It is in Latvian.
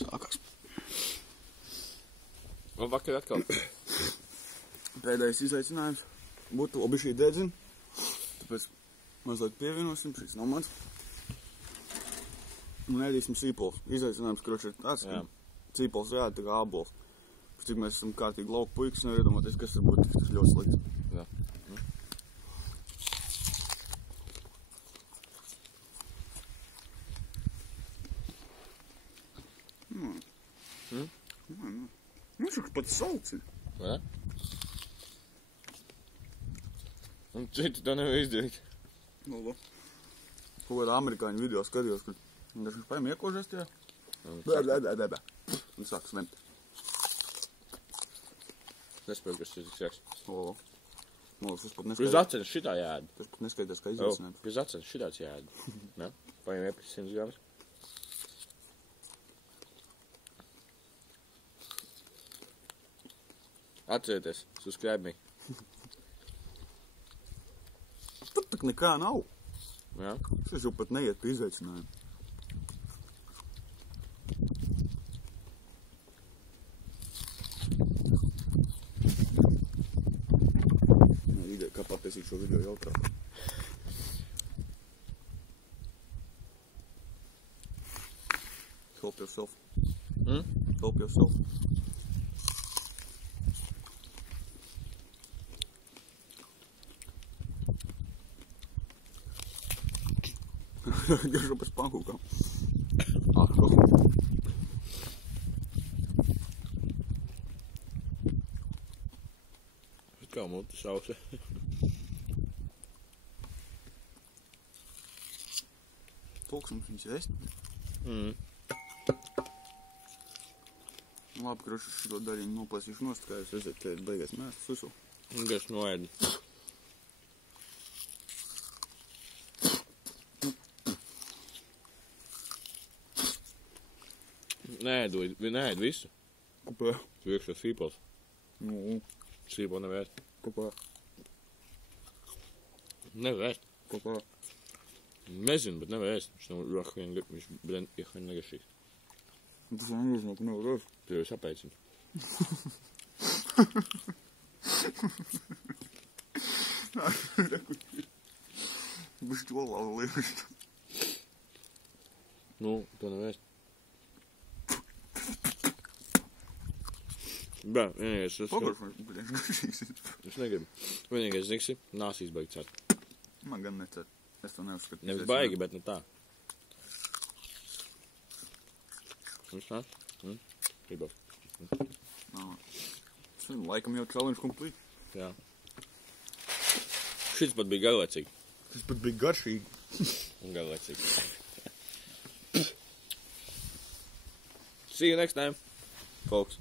Sākās. Un vakar atkal. Pēdējais izaicinājums būtu labi šī dedzina. Tāpēc mazliet pievienosim, šis nav mans. Un ēdīsim sīpols. Izaicinājums, kroči, ir tāds, ka sīpols jāēd tā kā ābols. Cik mēs esam kārtīgi lauku puikas, nevar iedomāties, kas var būt, tas ļoti slikts. Jā. Nu, šak pat salds ir. Vai? Un citu to nevar izdarīt. Laba. Kaut kādā amerikāņu video skatījos, kur viņš paim iekožas tajā. Bē. Un sāk snemt. Nespēju, kas tas sēks. Laba. Tas pat Uz neskaidrs. acenes šitā jāēd. Tas pat neskaidrs, kā izaicinājums. Uz acenes šitāds jāēd. Ne? Paim iepris 100 gramus. Atcerieties, subscribe me. Tur tak nekā nav. Jā? Šis jau pat neiet pie izaicinājumu. Ideja, kā pataisīt šo video jautrāk. Help yourself. Help yourself. Ďažu bez pankúka. Ako. Kā muti sausa. Tūkstums viņas ēst. Labi, kroši šito daļiņu noplēsīšu nost, kā jūs aiziet, ka beigās mēst susu. Un kas noēdi. Neēd visu. Kāpēc? Tu iekšā sīpols. Nu, Sīpolu nevar ēst. kāpēc? Nevar ēst. Kāpēc? Nezinu, bet nevar ēst. Viņš nav viņš negašīgs. Tas jau nezinu, ka nevar ēst. Tu jau sapeicini. Bišķi olāli liekas. Nu, to nevar ēst. Bē, vienīgais, es negribu. Vienīgais, ziksi, nāsīs baigi cēt. Man gan necēt. Es to neuzskatu. Nevis baigi, bet ne tā. Viņš tā? Gribot. Laikam jau challenge complete. Jā. Šis pat bija garlaicīgi. Tas pat bija garšīgi. Un garlaicīgi. See you next time, folks.